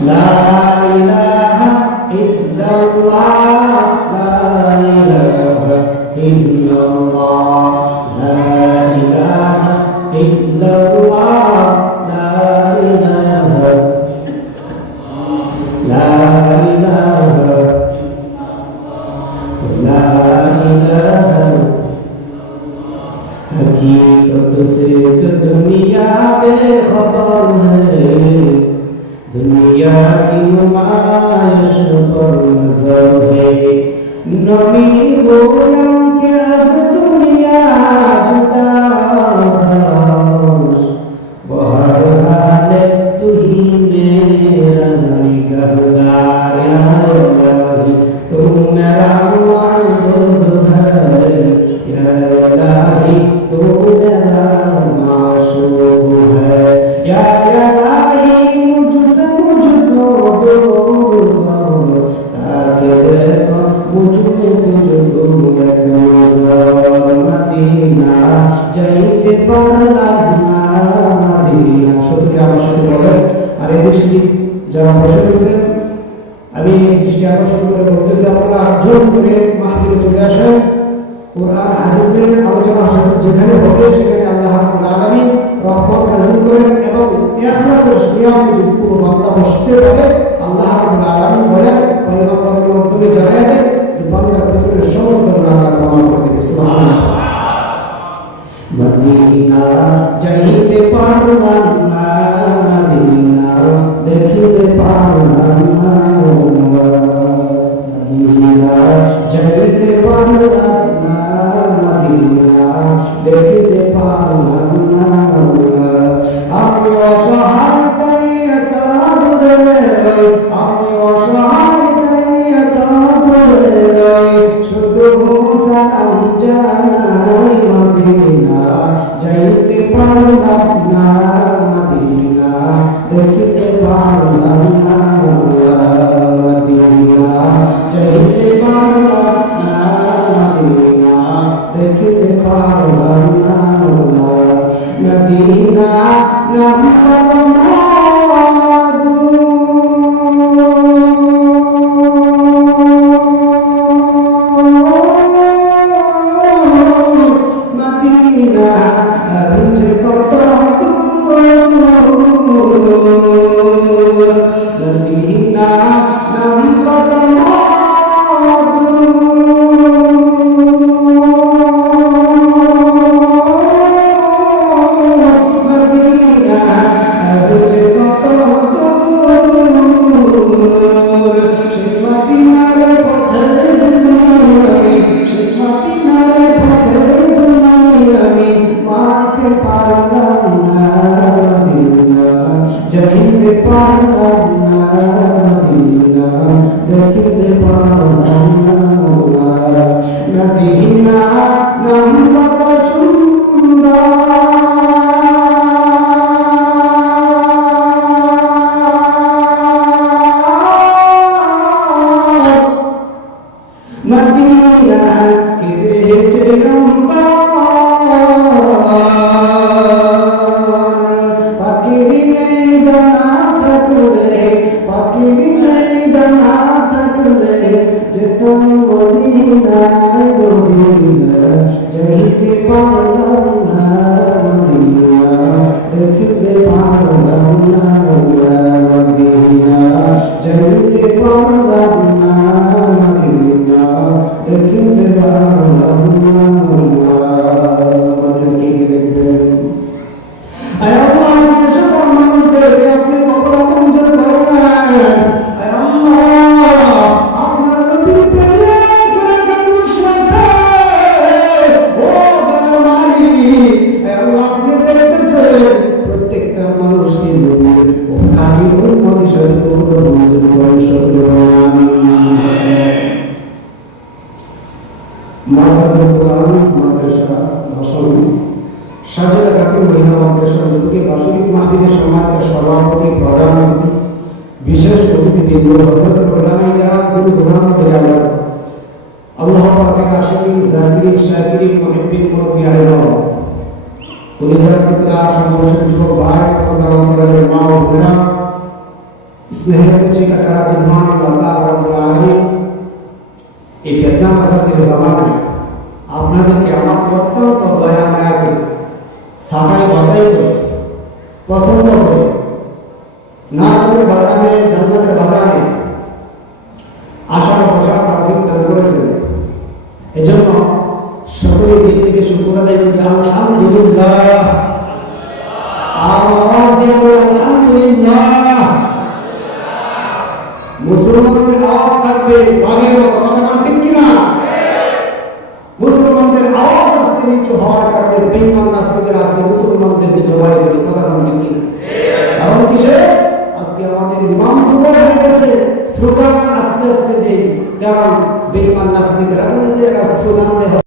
লা ইলাহা ইল্লাল্লাহ লা ইলাহা ইল্লাল্লাহ লা ইলাহা ইল্লাল্লাহ লা ইলাহা লা ইলাহা লা ইলাহা हकीकत से तो दुनिया बेखबर है दुनिया की नुमाइश पर नजर है नबी गोलम के रज़ दुनिया जुदा भाष बहर हाल तू ही मेरा निगहदार या इलाही तू मेरा माबूद है या इलाही तू मेरा माशूक है या इलाही मुझसे मुझको दूर कर ताकि देखो मुझ में तुझको एक नज़र मदीना जाइते पारलाम ना मदीना शुक्रिया আমার সাথে বলেন আর এই দৃষ্টি যারা বসে রয়েছেন আমি দৃষ্টি আকর্ষণ করে বলতেছি আপনারা আটজন করে মাহফিলে চলে আসেন কোরআন হাদিসের আলোচনা যেখানে হবে সেখানে আল্লাহ রাব্বুল আলামিন রহমত নাযিল করেন এবং ইখলাসের নিয়মে যদি কোনো বান্দা বসতে পারে আল্লাহ রাব্বুল আলামিন বলেন পয়গম্বরের মাধ্যমে জানায় দেন যে বান্দার পিছনের সমস্ত গুনাহ আল্লাহ ক্ষমা করে দিবেন সুবহানাল্লাহ মদিনা যাইতে পারলাম না মদিনা দেখিতে পারলাম না মদিনা যাইতে পারলাম না মদিনা দেখিতে পারলাম না আমি অসহায় তাই এত দূরে রই আমি অসহায় তাই এত দূরে রই শুধু সালাম জানাই মদিনা যাইতে পারলাম না মদিনা দেখিতে পারলাম না মদিনা যাইতে পারলাম না মদিনা দেখিতে পারলাম না মদিনা নাম যাইতে পারলাম না মদিনা দেখিতে পারলাম না মদিনা নাম কত সুন্দর মদিনা কেড়েছে যেতাম মদিনায় মদিনা যাইতে পারলাম না মদিনা দেখিতে পারলাম না মদিনা যাইতে পারলাম না মদিনা দেখিতে পারলাম না মদিনা কে দেখবেন আয় আল্লাহ আপনি সকল মানুষদেরকে আপনি কবর মঞ্জুর করেন আয় আল্লাহ আপনার নবীর প্রেমে করে করে বসে আছে ও দয়াময় আয় আল্লাহ আপনি দেখতেছেন প্রত্যেকটা মানুষকে নবীর ও খাঁটি উম্মত হিসেবে কবর মঞ্জুর করেন সকলে আমিন মাদ্রাসা কোরআন মাদ্রাসা ভাষণ সাজেদা খাতুন মহিলা মাদ্রাসা নতুকে বার্ষিক মাহফিলের সম্মানিত সভাপতি প্রধান অতিথি বিশেষ অতিথিবৃন্দ হযরতুল উলামা ইকরাম দুরুদ করে আল্লাহ পাকের আশিকিন জাকিরিন শাকিরিন মুহিব্বিন মুরব্বি আল্লাহ কলিজার টুকরা সমাবেশের যুবক ভাই পর্দার অন্তরালের মা ও বোনেরা স্নেহের কুচিকা ছাড়া জিহান আল্লাহ রাব্বুল আলামিন এই ফিতনা ফাসাদের জামানায় আপনাদেরকে আমার অত্যন্ত দয়া মায়া করে সাটাই বাসাই করে পছন্দ করে নাজাতের বাগানে জান্নাতের বাগানে আশার বসার তৌফিক দান করেছেন। এজন্য সকলের দিক থেকে শুকর আদায় করি আলহামদুলিল্লাহ। আওয়াজ দিয়ে বলুন আলহামদুলিল্লাহ। মুসলমানদের আওয়াজ থাকবে বাঘের মতো, কথা কান ঠিক কিনা? মুসলমানদের আওয়াজ আজকে নিচু হওয়ার কারণে বেঈমান নাস্তিকের আজকে মুসলমানদেরকে জবাই দিল, কথা কান ঠিক কিনা? কারণ কিসে? আজকে আমাদের ইমাম দুর্বল হয়ে গেছে, স্লোগান আস্তে আস্তে দেই, কারণ বেঈমান নাস্তিকেরা আমাদের যে স্লোগান দেয়